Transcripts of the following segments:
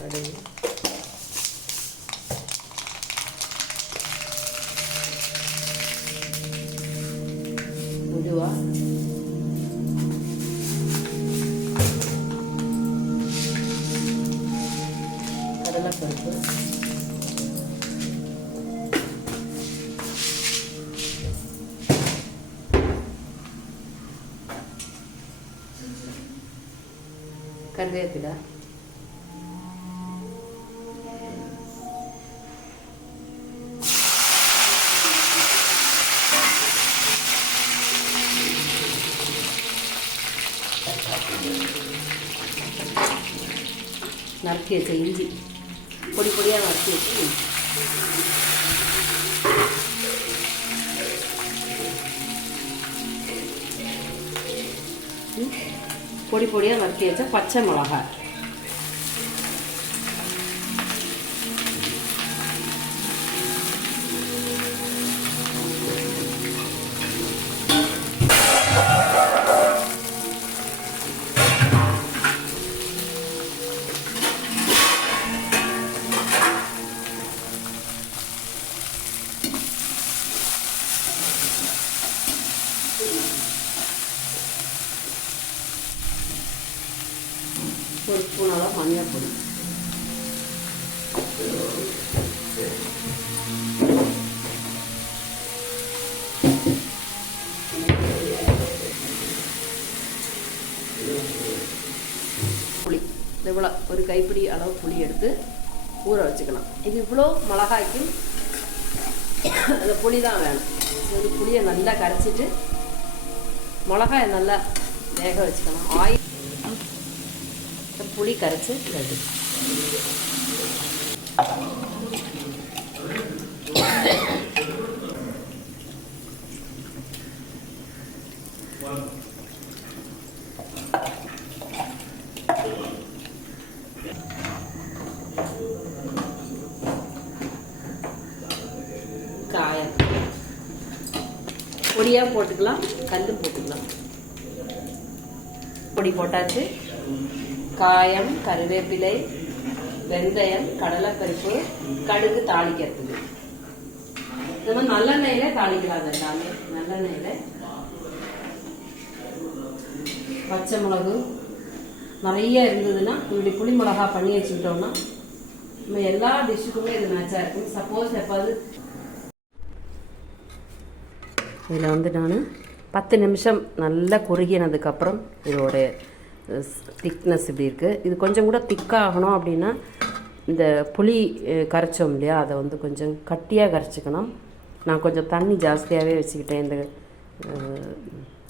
கடுகு, மெதுவா கடலைப்பருப்பு, கருவேப்பிலை, நறுக்கி வச்ச இஞ்சி பொடி பொடியாக நறுக்கி வச்சு பொடி பொடியாக நறுக்கி வச்ச பச்சை மிளகாய், ஒரு ஸ்பூன் அளவு மஞ்சள் பொடி, புளி இவ்வளோ ஒரு கைப்பிடி அளவு புளி எடுத்து ஊற வச்சுக்கலாம். இது இவ்வளோ மிளகாய்க்கும் அந்த புளி தான் வேணும். ஒரு புளியை நல்லா கரைச்சிட்டு மிளகாயை நல்லா வேக வச்சுக்கலாம். ஆயில் புளி கரைச்சி ரெடி. காயம் பொடியாக போட்டுக்கலாம், கல்லும் போட்டுக்கலாம். பொடி போட்டாச்சு. காயம், கருவேப்பிலை, வெந்தயம், கடலைப்பருப்பு, கடுகு தாளிக்கிறதுக்கு. இந்த மாதிரி நல்லெண்ணெயில தாளிக்கலாம். எல்லாமே நல்லெண்ணெயில. பச்சை மிளகு நிறைய இருந்ததுன்னா இப்படி புளி மிளகா பண்ணி வச்சுக்கிட்டோம்னா நம்ம எல்லா டிஷ்ஷுக்குமே இது மேட்சாக இருக்கும். சப்போஸ் எப்பாவது இதில் வந்து நான் 10 நிமிஷம் நல்லா குறுகினதுக்கப்புறம் இதோட திக்னஸ் இப்படி இருக்குது. இது கொஞ்சம் கூட திக்காகணும் அப்படின்னா இந்த புளி கரைச்சோம் இல்லையா, அதை வந்து கொஞ்சம் கட்டியாக கரைச்சிக்கணும். நான் கொஞ்சம் தண்ணி ஜாஸ்தியாகவே வச்சுக்கிட்டேன். இந்த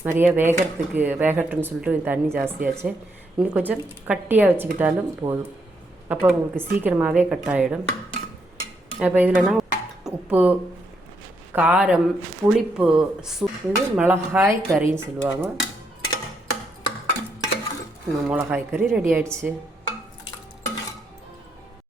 நிறைய வேகட்டுன்னு சொல்லிட்டு தண்ணி ஜாஸ்தியாச்சு. இன்னும் கொஞ்சம் கட்டியாக வச்சுக்கிட்டாலும் போதும். அப்போ உங்களுக்கு சீக்கிரமாகவே கட்டாயிடும். அப்போ இதில்னா உப்பு, காரம், புளிப்பு, இது மிளகாய் கறின்னு சொல்லுவாங்க. மிளகாய் கறி ரெடி ஆயிடுச்சு.